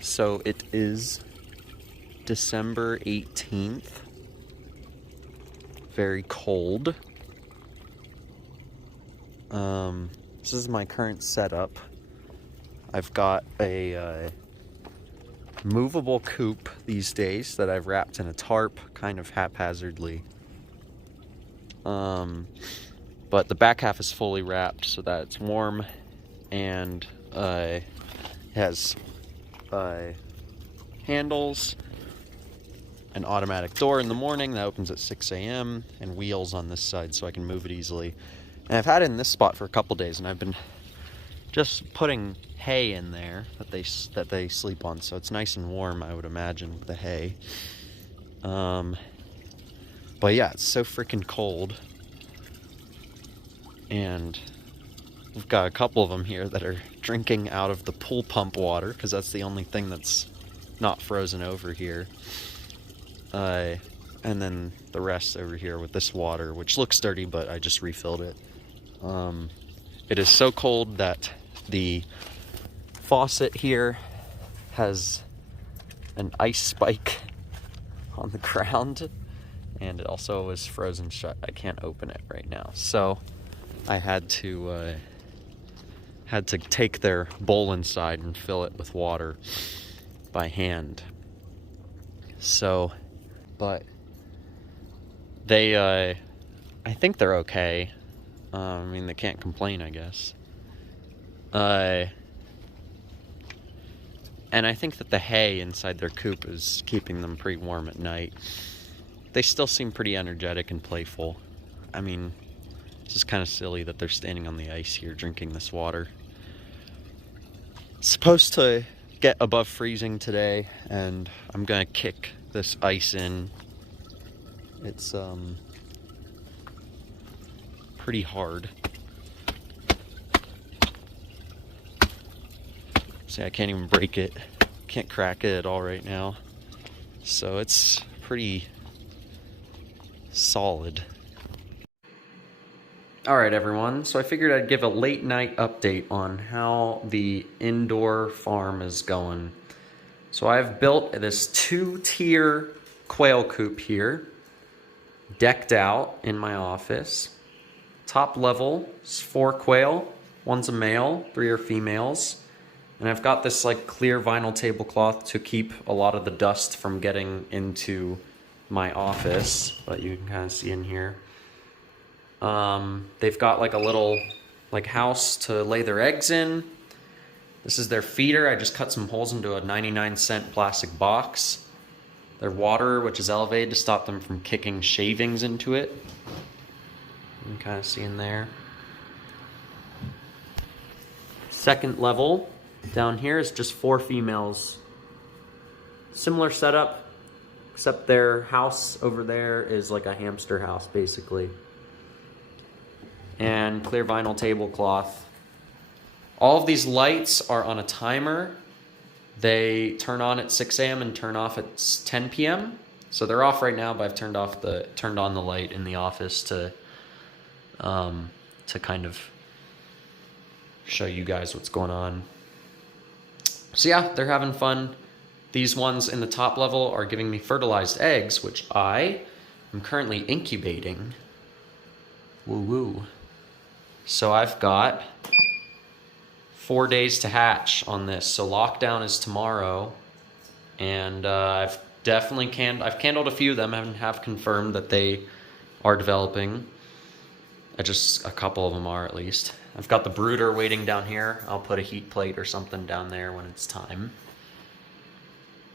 So it is December 18th. Very cold. This is my current setup. I've got a movable coop these days that I've wrapped in a tarp kind of haphazardly. But the back half is fully wrapped so that it's warm, and it has handles, an automatic door in the morning that opens at 6 a.m. and wheels on this side so I can move it easily. And I've had it in this spot for a couple days, and I've been just putting hay in there that they sleep on, so it's nice and warm, I would imagine, with the hay. But yeah, it's so freaking cold. And we've got a couple of them here that are drinking out of the pool pump water, because that's the only thing that's not frozen over here. And then the rest over here with this water, which looks dirty, but I just refilled it. It is so cold that the faucet here has an ice spike on the ground, and it also is frozen shut. I can't open it right now, so I had to take their bowl inside and fill it with water by hand. So, but they, I think they're okay. I mean, they can't complain, I guess. And I think that the hay inside their coop is keeping them pretty warm at night. They still seem pretty energetic and playful. I mean, it's just kind of silly that they're standing on the ice here drinking this water. It's supposed to get above freezing today, and I'm gonna kick this ice in. It's pretty hard. See, I can't even break it. Can't crack it at all right now. So it's pretty solid. Alright everyone, so I figured I'd give a late night update on how the indoor farm is going. So I've built this 2-tier quail coop here, decked out in my office. Top level is 4 quail, one's a male, 3 are females. And I've got this like clear vinyl tablecloth to keep a lot of the dust from getting into my office, but you can kind of see in here. They've got like a little like house to lay their eggs in. This is their feeder. I just cut some holes into a 99-cent plastic box. Their water, which is elevated to stop them from kicking shavings into it. You can kind of see in there. Second level down here is just 4 females. Similar setup, except their house over there is like a hamster house, basically. And clear vinyl tablecloth. All of these lights are on a timer. They turn on at 6 a.m. and turn off at 10 p.m. So they're off right now, but I've turned on the light in the office to kind of show you guys what's going on. So yeah, they're having fun. These ones in the top level are giving me fertilized eggs, which I am currently incubating. Woo woo. So I've got 4 days to hatch on this. So lockdown is tomorrow, and I've candled a few of them and have confirmed that they are developing. Just a couple of them are, at least. I've got the brooder waiting down here. I'll put a heat plate or something down there when it's time.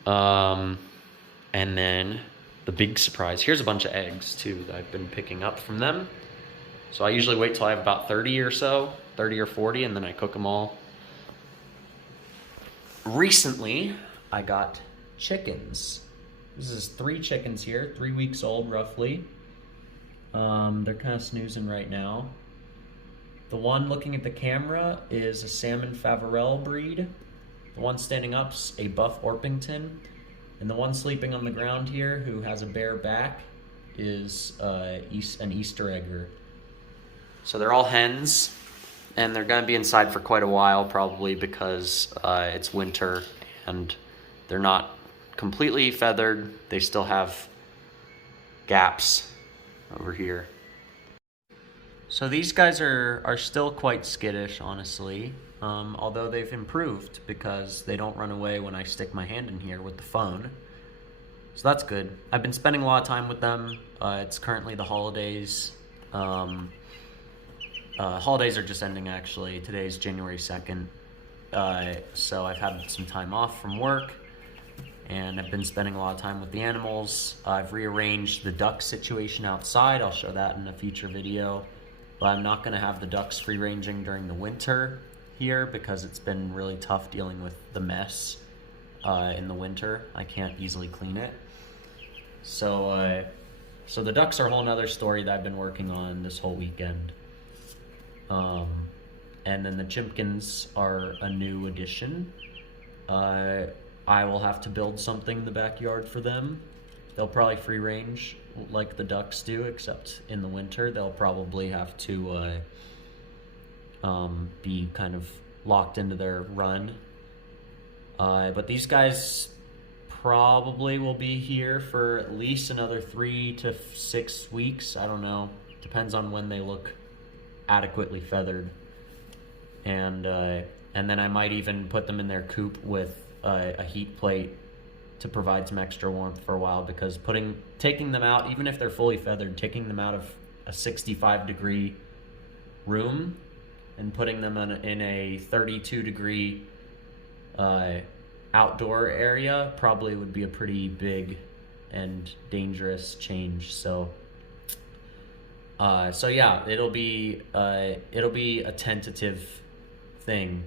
And then the big surprise. Here's a bunch of eggs, too, that I've been picking up from them. So I usually wait till I have about 30 or so, 30 or 40, and then I cook them all. Recently, I got chickens. This is 3 chickens here, 3 weeks old, roughly. They're kind of snoozing right now. The one looking at the camera is a salmon Faverell breed. The one standing up's a buff Orpington. And the one sleeping on the ground here, who has a bare back, is an Easter egger. So they're all hens, and they're going to be inside for quite a while, probably because it's winter and They're not completely feathered. They still have gaps over here. So these guys are still quite skittish, honestly, although they've improved because they don't run away when I stick my hand in here with the phone. So that's good. I've been spending a lot of time with them. It's currently the holidays. Holidays are just ending, actually. Today's January 2nd. So I've had some time off from work, and I've been spending a lot of time with the animals. I've rearranged the duck situation outside. I'll show that in a future video. But I'm not going to have the ducks free ranging during the winter here because it's been really tough dealing with the mess in the winter. I can't easily clean it. So the ducks are a whole nother story that I've been working on this whole weekend. And then the chimpkins are a new addition. I will have to build something in the backyard for them. They'll probably free range like the ducks do, except in the winter they'll probably have to be kind of locked into their run. But these guys probably will be here for at least another 3 to 6 weeks. I don't know. Depends on when they look adequately feathered. And then I might even put them in their coop with a heat plate to provide some extra warmth for a while, because taking them out, even if they're fully feathered, taking them out of a 65-degree room and putting them in a 32-degree outdoor area probably would be a pretty big and dangerous change. So yeah, it'll be a tentative thing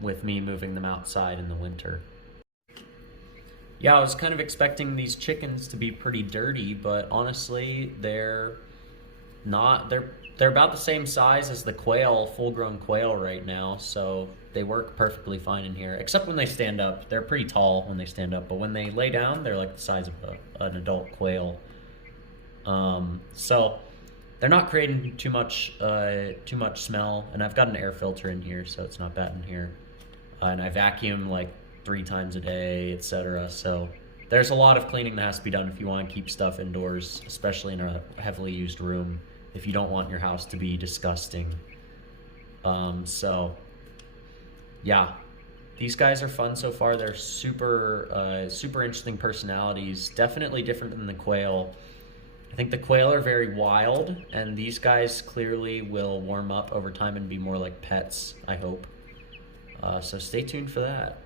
with me moving them outside in the winter. Yeah, I was kind of expecting these chickens to be pretty dirty, but honestly, they're not. They're about the same size as the quail, full-grown quail right now, so they work perfectly fine in here, except when they stand up. They're pretty tall when they stand up, but when they lay down, they're like the size of an adult quail. So they're not creating too much smell, and I've got an air filter in here, so it's not bad in here. And I vacuum like 3 times a day, etc. So there's a lot of cleaning that has to be done if you want to keep stuff indoors, especially in a heavily used room, if you don't want your house to be disgusting. So yeah, these guys are fun so far. They're super interesting personalities, definitely different than the quail. I think the quail are very wild, and these guys clearly will warm up over time and be more like pets, I hope. So stay tuned for that.